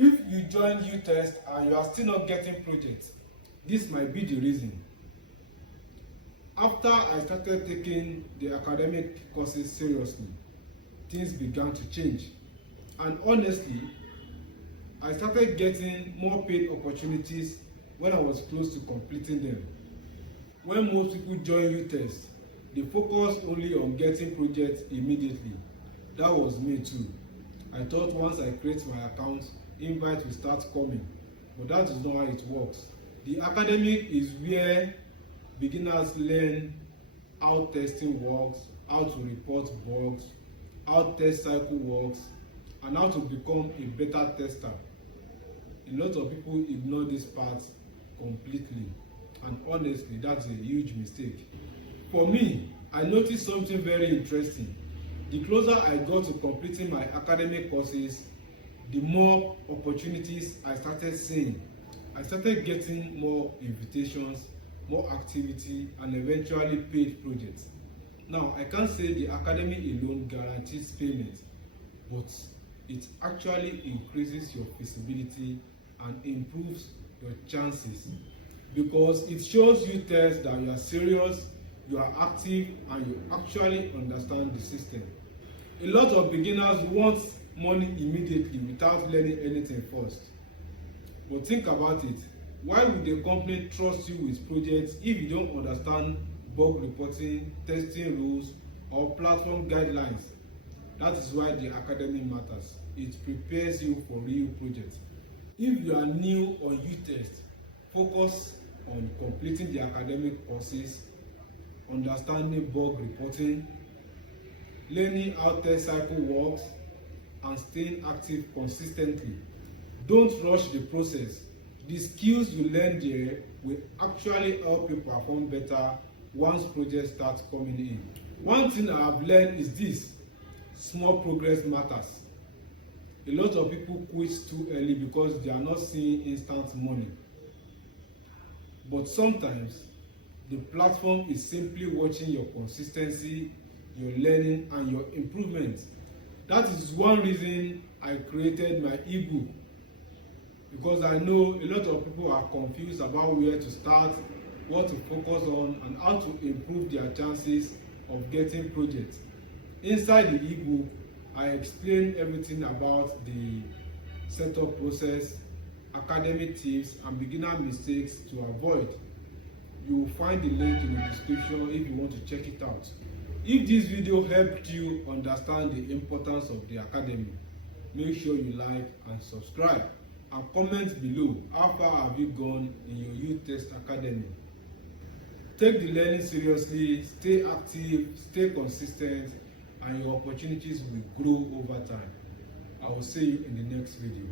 If you join uTest and you are still not getting projects, this might be the reason. After I started taking the academic courses seriously, things began to change. And honestly, I started getting more paid opportunities when I was close to completing them. When most people join uTest, they focus only on getting projects immediately. That was me too. I thought once I create my account, invites will start coming, but that is not how it works. The academic is where beginners learn how testing works, how to report bugs, how test cycle works, and how to become a better tester. A lot of people ignore this part completely, and honestly, that's a huge mistake. For me, I noticed something very interesting. The closer I got to completing my academic courses, the more opportunities I started seeing. I started getting more invitations, more activity, and eventually paid projects. Now, I can't say the academy alone guarantees payment, but it actually increases your feasibility and improves your chances, because it shows uTest that you are serious, you are active, and you actually understand the system. A lot of beginners want money immediately without learning anything first. But think about it. Why would a company trust you with projects if you don't understand bug reporting, testing rules, or platform guidelines? That is why the academy matters. It prepares you for real projects. If you are new on uTest, focus on completing the academic courses, understanding bug reporting, learning how test cycle works, and staying active consistently. Don't rush the process. The skills you learn there will actually help you perform better once projects start coming in. One thing I have learned is this: small progress matters. A lot of people quit too early because they are not seeing instant money. But sometimes the platform is simply watching your consistency, your learning, and your improvement. That is one reason I created my ebook, because I know a lot of people are confused about where to start, what to focus on, and how to improve their chances of getting projects. Inside the ebook, I explain everything about the setup process, academic tips, and beginner mistakes to avoid. You will find the link in the description if you want to check it out. If this video helped you understand the importance of the academy, make sure you like and subscribe, and comment below how far have you gone in your uTest academy. Take the learning seriously, stay active, stay consistent, and your opportunities will grow over time. I will see you in the next video.